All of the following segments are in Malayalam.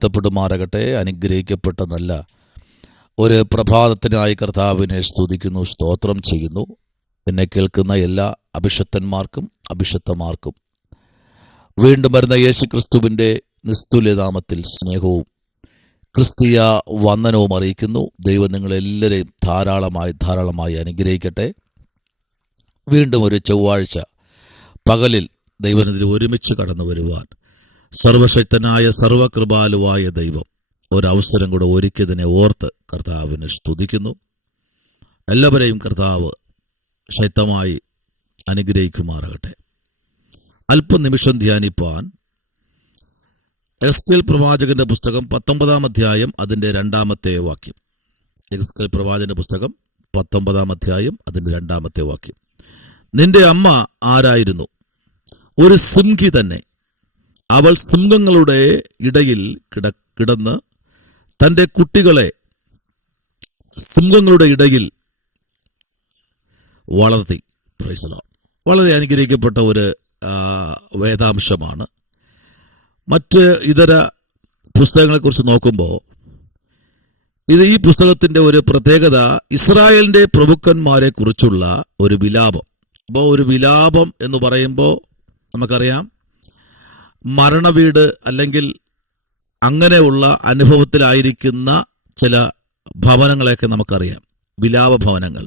വാഴ്ത്തപ്പെടുമാറാകട്ടെ. അനുഗ്രഹിക്കപ്പെട്ട നല്ല ഒരു പ്രഭാതത്തിനായി കർത്താവിനെ സ്തുതിക്കുന്നു, സ്തോത്രം ചെയ്യുന്നു. എന്നെ കേൾക്കുന്ന എല്ലാ അഭിഷക്തന്മാർക്കും അഭിഷക്തമാർക്കും വീണ്ടും വരുന്ന യേശുക്രിസ്തുവിൻ്റെ നിസ്തുല്യനാമത്തിൽ സ്നേഹവും ക്രിസ്തീയ വന്ദനവും അറിയിക്കുന്നു. ദൈവം നിങ്ങളെല്ലാവരെയും ധാരാളമായി അനുഗ്രഹിക്കട്ടെ. വീണ്ടും ഒരു ചൊവ്വാഴ്ച പകലിൽ ദൈവത്തിൻ്റെ ഒരുമിച്ച് കടന്നു വരുവാൻ സർവശക്തനായ സർവകൃപാലുവായ ദൈവം ഒരവസരം കൂടെ ഒരുക്കിയതിനെ ഓർത്ത് കർത്താവിനെ സ്തുതിക്കുന്നു. എല്ലാവരെയും കർത്താവ് ശക്തമായി അനുഗ്രഹിക്കുമാറാകട്ടെ. അല്പനിമിഷം ധ്യാനിപ്പാൻ എസ്കേൽ പ്രവാചകന്റെ പുസ്തകം 19-ാം അധ്യായം അതിൻ്റെ 2-ാമത്തെ വാക്യം. എസ്കേൽ പ്രവാചകന്റെ പുസ്തകം 19-ാം അധ്യായം അതിൻ്റെ 2-ാമത്തെ വാക്യം. നിന്റെ അമ്മ ആരായിരുന്നു? ഒരു സിംഹി തന്നെ. അവൾ സിംഹങ്ങളുടെ ഇടയിൽ കിടന്ന് തൻ്റെ കുട്ടികളെ സിംഹങ്ങളുടെ ഇടയിൽ വളർത്തി. Price the Lord. വളരെ അനുഗ്രഹിക്കപ്പെട്ട ഒരു വേദാംശമാണ്. മറ്റ് ഇതര പുസ്തകങ്ങളെക്കുറിച്ച് നോക്കുമ്പോൾ ഈ പുസ്തകത്തിൻ്റെ ഒരു പ്രത്യേകത ഇസ്രായേലിൻ്റെ പ്രഭുക്കന്മാരെ കുറിച്ചുള്ള ഒരു വിലാപം. അപ്പോൾ ഒരു വിലാപം എന്ന് പറയുമ്പോൾ നമുക്കറിയാം, മരണവീട് അല്ലെങ്കിൽ അങ്ങനെയുള്ള അനുഭവത്തിലായിരിക്കുന്ന ചില ഭവനങ്ങളെയൊക്കെ നമുക്കറിയാം, വിലാപ ഭവനങ്ങൾ.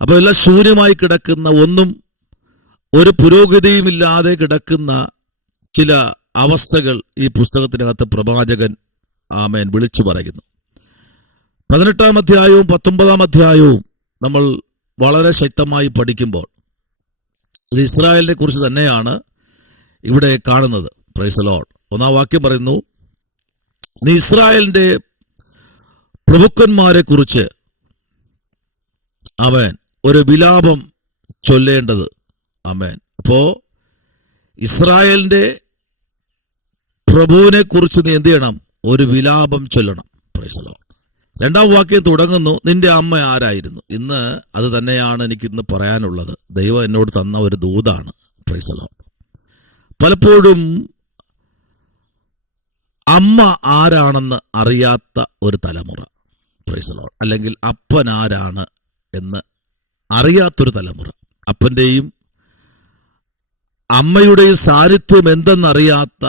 അപ്പോൾ എല്ലാം ശൂന്യമായി കിടക്കുന്ന, ഒന്നും ഒരു പുരോഗതിയുമില്ലാതെ കിടക്കുന്ന ചില അവസ്ഥകൾ ഈ പുസ്തകത്തിനകത്ത് പ്രവാചകൻ വിളിച്ചു പറയുന്നു. 18-ാം അധ്യായവും 19-ാം അധ്യായവും നമ്മൾ വളരെ ശക്തമായി പഠിക്കുമ്പോൾ ഇത് ഇസ്രായേലിനെ കുറിച്ച് തന്നെയാണ് ഇവിടെ കാണുന്നത്. Price the Lord. 1-ാം വാക്യം പറയുന്നു, നീ ഇസ്രായേലിന്റെ പ്രഭുക്കന്മാരെ കുറിച്ച് അവൻ ഒരു വിലാപം ചൊല്ലേണ്ടത്. ആമേൻ. അപ്പോ ഇസ്രായേലിന്റെ പ്രഭുവിനെ കുറിച്ച് നീ എന്ത് ചെയ്യണം? ഒരു വിലാപം ചൊല്ലണം. Price the Lord. 2-ാം വാക്യം തുടങ്ങുന്നു, നിന്റെ അമ്മ ആരായിരുന്നു? ഇന്ന് അത് തന്നെയാണ് എനിക്ക് ഇന്ന് പറയാനുള്ളത്. ദൈവം എന്നോട് തന്ന ഒരു ദൂതാണ്. Price the Lord. പലപ്പോഴും അമ്മ ആരാണെന്ന് അറിയാത്ത ഒരു തലമുറ. Price the Lord. അല്ലെങ്കിൽ അപ്പൻ ആരാണ് എന്ന് അറിയാത്തൊരു തലമുറ. അപ്പൻ്റെയും അമ്മയുടെയും സാന്നിധ്യം എന്തെന്നറിയാത്ത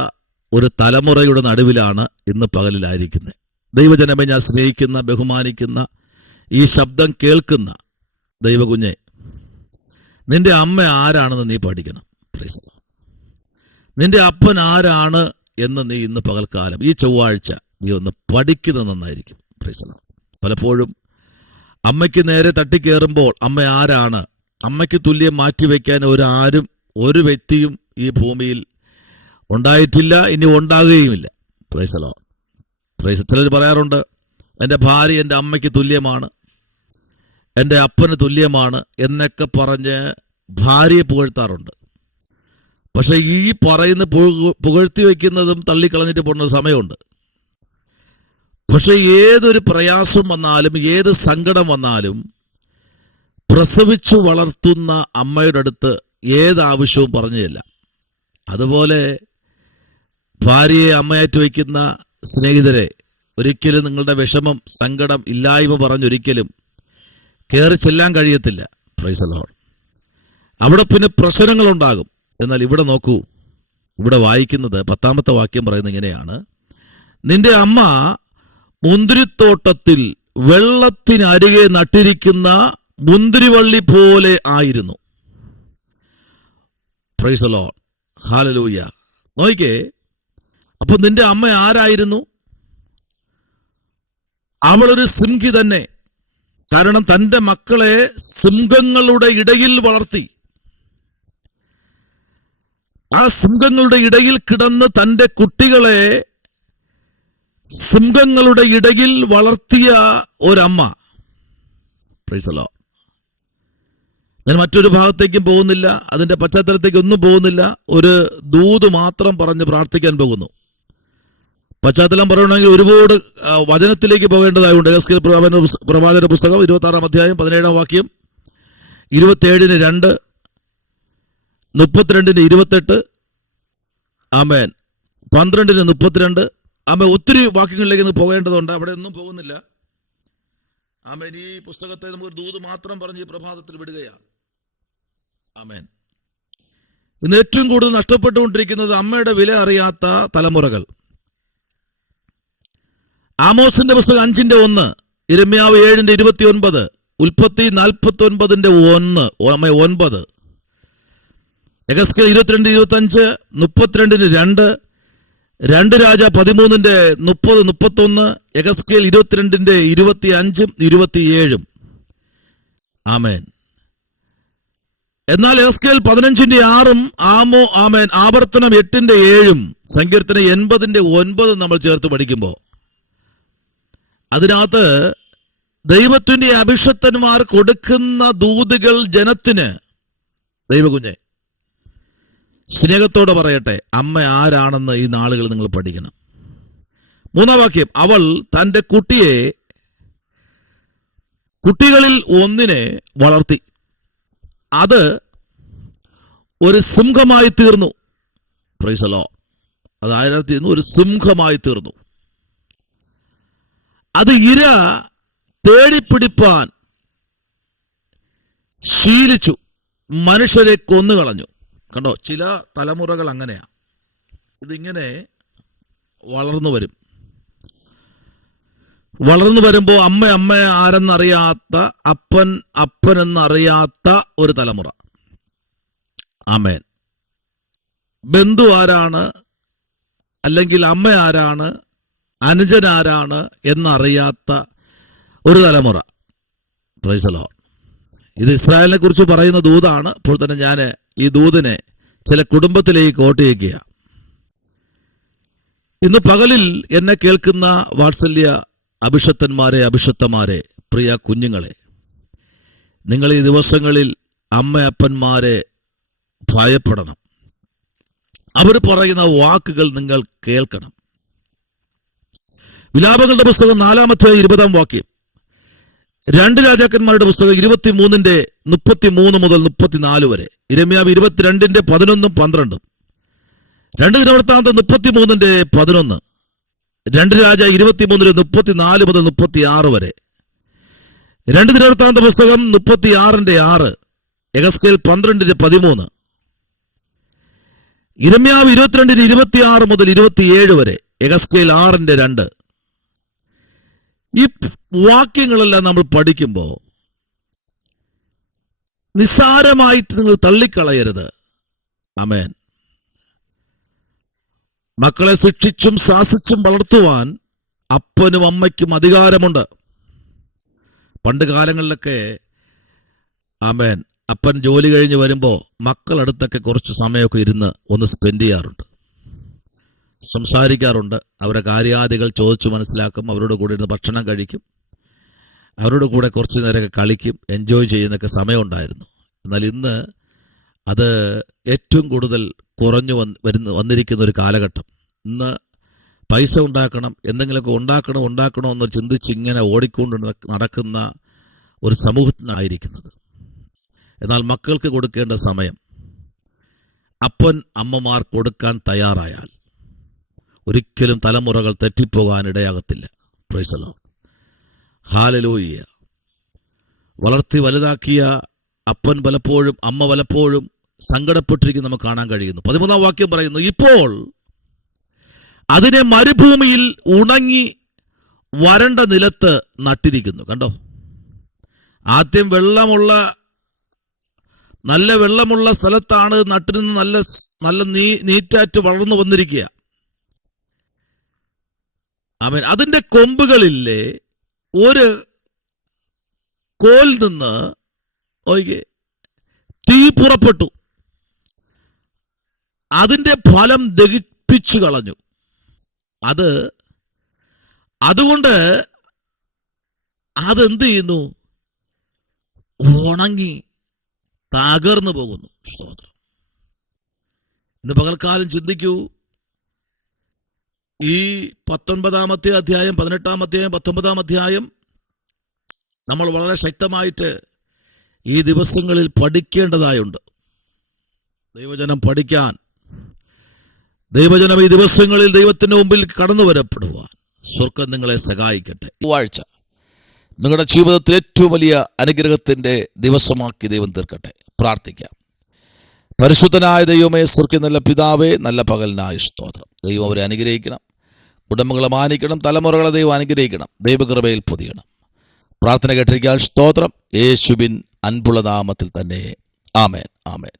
ഒരു തലമുറയുടെ നടുവിലാണ് ഇന്ന് പകലിലായിരിക്കുന്നത്. ദൈവജനമേ, ഞാൻ സ്നേഹിക്കുന്ന, ബഹുമാനിക്കുന്ന, ഈ ശബ്ദം കേൾക്കുന്ന ദൈവകുഞ്ഞെ, നിന്റെ അമ്മ ആരാണെന്ന് നീ പഠിക്കണം. Price the Lord. നിന്റെ അപ്പൻ ആരാണ് എന്ന് നീ ഇന്ന് പകൽക്കാലം, ഈ ചൊവ്വാഴ്ച നീ ഒന്ന് പഠിക്കുന്നത് നന്നായിരിക്കും. Price the Lord. പലപ്പോഴും അമ്മയ്ക്ക് നേരെ തട്ടിക്കയറുമ്പോൾ അമ്മ ആരാണ്, അമ്മയ്ക്ക് തുല്യം മാറ്റിവെക്കാൻ ഒരു വ്യക്തിയും ഈ ഭൂമിയിൽ ഉണ്ടായിട്ടില്ല, ഇനി ഉണ്ടാകുകയുമില്ല. Praise the Lord. പ്രൈസ്. ചിലർ പറയാറുണ്ട്, എൻ്റെ ഭാര്യ എൻ്റെ അമ്മയ്ക്ക് തുല്യമാണ്, എൻ്റെ അപ്പന് തുല്യമാണ് എന്നൊക്കെ പറഞ്ഞ് ഭാര്യയെ പുകഴ്ത്താറുണ്ട്. പക്ഷെ ഈ പറയുന്ന പുകഴ്ത്തി വയ്ക്കുന്നതും തള്ളിക്കളഞ്ഞിട്ട് പോകുന്ന സമയമുണ്ട്. പക്ഷെ ഏതൊരു പ്രയാസം വന്നാലും, ഏത് സങ്കടം വന്നാലും പ്രസവിച്ചു വളർത്തുന്ന അമ്മയുടെ അടുത്ത് ഏത് ആവശ്യവും പറഞ്ഞില്ല. അതുപോലെ ഭാര്യയെ അമ്മയായിട്ട് വയ്ക്കുന്ന സ്നേഹിതരെ, ഒരിക്കലും നിങ്ങളുടെ വിഷമം, സങ്കടം, ഇല്ലായ്മ പറഞ്ഞൊരിക്കലും കയറി ചെല്ലാൻ കഴിയത്തില്ല. Price the Lord. അവിടെ പിന്നെ പ്രശ്നങ്ങളുണ്ടാകും. എന്നാൽ ഇവിടെ നോക്കൂ, ഇവിടെ വായിക്കുന്നത് 10-ാമത്തെ വാക്യം പറയുന്നത് ഇങ്ങനെയാണ്, നിന്റെ അമ്മ മുന്തിരിത്തോട്ടത്തിൽ വെള്ളത്തിനരികെ നട്ടിരിക്കുന്ന മുന്തിരിവള്ളി പോലെ ആയിരുന്നു. Price the Lord. ഹല്ലേലൂയ. നോക്കിക്കേ, അപ്പൊ നിന്റെ അമ്മ ആരായിരുന്നു? അവളൊരു സിംഹി തന്നെ. കാരണം തൻ്റെ മക്കളെ സിംഹങ്ങളുടെ ഇടയിൽ വളർത്തി. ആ സിംഹങ്ങളുടെ ഇടയിൽ കിടന്ന് തൻ്റെ കുട്ടികളെ സിംഹങ്ങളുടെ ഇടയിൽ വളർത്തിയ ഒരമ്മ. Price the Lord. ഞാൻ മറ്റൊരു ഭാഗത്തേക്കും പോകുന്നില്ല, അതിൻ്റെ പശ്ചാത്തലത്തേക്ക് ഒന്നും പോകുന്നില്ല. ഒരു ദൂത് മാത്രം പറഞ്ഞ് പ്രാർത്ഥിക്കാൻ പോകുന്നു. പശ്ചാത്തലം പറയണമെങ്കിൽ ഒരുപാട് വചനത്തിലേക്ക് പോകേണ്ടതായുണ്ട്. എസ്കേൽ പ്രവാചകന്റെ പുസ്തകം 26-ാം അധ്യായം 17-ാം വാക്യം, 27-2, 32-28. ആമേൻ. 12:32. ഒത്തിരി വാക്യങ്ങളിലേക്ക് പോകേണ്ടതുണ്ട്, അവിടെ ഒന്നും പോകുന്നില്ല. ആമേൻ. ഈ പുസ്തകത്തെ നമുക്ക് ദൂത് മാത്രം പറഞ്ഞ് ഈ പ്രഭാതത്തിൽ വിടുകയാണ്. ആമേൻ. ഇന്ന് ഏറ്റവും കൂടുതൽ നഷ്ടപ്പെട്ടുകൊണ്ടിരിക്കുന്നത് അമ്മയുടെ വില അറിയാത്ത തലമുറകൾ. ആമോസിന്റെ പുസ്തകം 5:1, യിരെമ്യാവ് 7:29, ഉൽപ്പത്തി 49:9, യെഹെസ്കേൽ 22:25, 32:2, 2 രാജ 13:30-31, യെഹെസ്കേൽ 22:25-27. ആമേൻ. എന്നാൽ യെഹെസ്കേൽ 15:6, ആവർത്തനം 8:7, സങ്കീർത്തനം 80:9 നമ്മൾ ചേർത്ത് പഠിക്കുമ്പോൾ അതിനകത്ത് ദൈവത്തിന്റെ അഭിഷക്തന്മാർ കൊടുക്കുന്ന ദൂതുകൾ ജനത്തിന്, ദൈവകുഞ്ഞെ സ്നേഹത്തോടെ പറയട്ടെ, അമ്മ ആരാണെന്ന് ഈ നാളുകൾ നിങ്ങൾ പഠിക്കണം. 3-ാം വാക്യം, അവൾ തൻ്റെ കുട്ടികളിൽ ഒന്നിനെ വളർത്തി, അത് ഒരു സിംഹമായി തീർന്നു. Price the Lord. അത് ആയിരത്തിന്ന് ഒരു സിംഹമായി തീർന്നു. അത് ഇര തേടിപ്പിടിപ്പാൻ ശീലിച്ചു, മനുഷ്യരെ കൊന്നുകളഞ്ഞു. കണ്ടോ, ചില തലമുറകൾ അങ്ങനെയാ. ഇതിങ്ങനെ വളർന്നു വരുമ്പോ അമ്മ ആരെന്നറിയാത്ത, അപ്പനെന്നറിയാത്ത ഒരു തലമുറ. ആമേൻ. ബന്ധു ആരാണ്, അല്ലെങ്കിൽ അമ്മ ആരാണ്, അനുജൻ ആരാണ് എന്നറിയാത്ത ഒരു തലമുറ. Price the Lord. ഇത് ഇസ്രായേലിനെ കുറിച്ച് പറയുന്ന ദൂതാണ്. അപ്പോൾ തന്നെ ഞാൻ ഈ ദൂതിനെ ചില കുടുംബത്തിലേക്ക് ഓട്ടിയേക്കുക. ഇന്ന് പകലിൽ എന്നെ കേൾക്കുന്ന വാത്സല്യ അഭിഷക്തന്മാരെ, അഭിഷക്തമാരെ, പ്രിയ കുഞ്ഞുങ്ങളെ, നിങ്ങൾ ഈ ദിവസങ്ങളിൽ അപ്പന്മാരെ ഭയപ്പെടണം. അവർ പറയുന്ന വാക്കുകൾ നിങ്ങൾ കേൾക്കണം. വിലാപങ്ങളുടെ പുസ്തകം 4-ാം വാക്യം, 2 രാജാക്കന്മാരുടെ പുസ്തകം 23:33-34 വരെ, യിരെമ്യാവ് 22:11-12, 2 ദിനവൃത്താന്തം 33:11, 2 രാജ 23:34-36 വരെ, 2 ദിനവൃത്താന്ത പുസ്തകം 36:6, യെഹെസ്കേൽ 12:13, യിരെമ്യാവ് 22:26-27 വരെ, യെഹെസ്കേൽ 6:2. ഈ വാക്യങ്ങളെല്ലാം നമ്മൾ പഠിക്കുമ്പോൾ നിസ്സാരമായിട്ട് നിങ്ങൾ തള്ളിക്കളയരുത്. ആമേൻ. മക്കളെ ശിക്ഷിച്ചും ശാസിച്ചും വളർത്തുവാൻ അപ്പനും അമ്മയ്ക്കും അധികാരമുണ്ട്. പണ്ട് കാലങ്ങളിലൊക്കെ ആമേൻ, അപ്പൻ ജോലി കഴിഞ്ഞ് വരുമ്പോൾ മക്കളടുത്തൊക്കെ കുറച്ച് സമയമൊക്കെ ഇരുന്ന് ഒന്ന് സ്പെൻഡ് ചെയ്യാറുണ്ട്, സംസാരിക്കാറുണ്ട്. അവരുടെ കാര്യാദികൾ ചോദിച്ചു മനസ്സിലാക്കും, അവരുടെ കൂടെ ഇരുന്ന് ഭക്ഷണം കഴിക്കും, അവരുടെ കൂടെ കുറച്ച് നേരമൊക്കെ കളിക്കും, എൻജോയ് ചെയ്യുന്നൊക്കെ സമയമുണ്ടായിരുന്നു. എന്നാൽ ഇന്ന് അത് ഏറ്റവും കൂടുതൽ കുറഞ്ഞു വന്നിരിക്കുന്ന ഒരു കാലഘട്ടം. ഇന്ന് പൈസ ഉണ്ടാക്കണം, എന്തെങ്കിലുമൊക്കെ ഉണ്ടാക്കണോ എന്ന് ചിന്തിച്ച് ഇങ്ങനെ ഓടിക്കൊണ്ട് നടക്കുന്ന ഒരു സമൂഹത്തിനായിരിക്കുന്നത്. എന്നാൽ മക്കൾക്ക് കൊടുക്കേണ്ട സമയം അപ്പൻ അമ്മമാർ കൊടുക്കാൻ തയ്യാറായാൽ ഒരിക്കലും തലമുറകൾ തെറ്റിപ്പോകാൻ ഇടയാകത്തില്ല. Praise the Lord. ഹല്ലേലൂയ. വളർത്തി വലുതാക്കിയ അപ്പൻ പലപ്പോഴും അമ്മ പലപ്പോഴും സങ്കടപ്പെട്ടിരിക്കും നമുക്ക് കാണാൻ കഴിയുന്നു. 13-ാം വാക്യം പറയുന്നു, ഇപ്പോൾ അതിനെ മരുഭൂമിയിൽ ഉണങ്ങി വരണ്ട നിലത്ത് നട്ടിരിക്കുന്നു. കണ്ടോ, ആദ്യം നല്ല വെള്ളമുള്ള സ്ഥലത്താണ് നട്ടിരുന്ന് നല്ല നീറ്റാറ്റ് വളർന്നു വന്നിരിക്കുക. ആമേൻ. അതിന്റെ കൊമ്പുകളിലെ ഒരു കോൽ നിന്ന് തീ പുറപ്പെട്ടു, അതിന്റെ ഫലം ദഹിപ്പിച്ചു കളഞ്ഞു. അതുകൊണ്ട് അതെന്ത് ചെയ്യുന്നു? ഉണങ്ങി തകർന്നു പോകുന്നു. സ്തോത്രം. ഇന്ന് പകൽക്കാലം ചിന്തിക്കൂ. ഈ 19-ാമത്തെ അധ്യായം, 18-ാം അധ്യായം, 19-ാം അധ്യായം നമ്മൾ വളരെ ശക്തമായിട്ട് ഈ ദിവസങ്ങളിൽ പഠിക്കേണ്ടതായുണ്ട്. ദൈവജനം പഠിക്കാൻ ദൈവജനം ഈ ദിവസങ്ങളിൽ ദൈവത്തിന്റെ മുമ്പിൽ കടന്നു വരപ്പെടുവാൻ സ്വർഗ്ഗം നിങ്ങളെ സഹായിക്കട്ടെ. ചൊവ്വാഴ്ച നിങ്ങളുടെ ജീവിതത്തിൽ ഏറ്റവും വലിയ അനുഗ്രഹത്തിന്റെ ദിവസമാക്കി ദൈവം തീർക്കട്ടെ. പ്രാർത്ഥിക്കാം. പരിശുദ്ധനായ ദൈവമേ, സ്വർഗ്ഗീയ നല്ല പിതാവേ, നല്ല പകലിനായ സ്തോത്രം. ദൈവം അവരെ അനുഗ്രഹിക്കണം, കുടുംബങ്ങളെ മാനിക്കണം, തലമുറകളെ ദൈവം അനുഗ്രഹിക്കണം, ദൈവകൃപയിൽ പൊതിയണം. പ്രാർത്ഥന കേട്ടിരിക്കാൻ സ്തോത്രം. യേശുവിൻ അൻപുള്ള നാമത്തിൽ തന്നെ. ആമേൻ, ആമേൻ.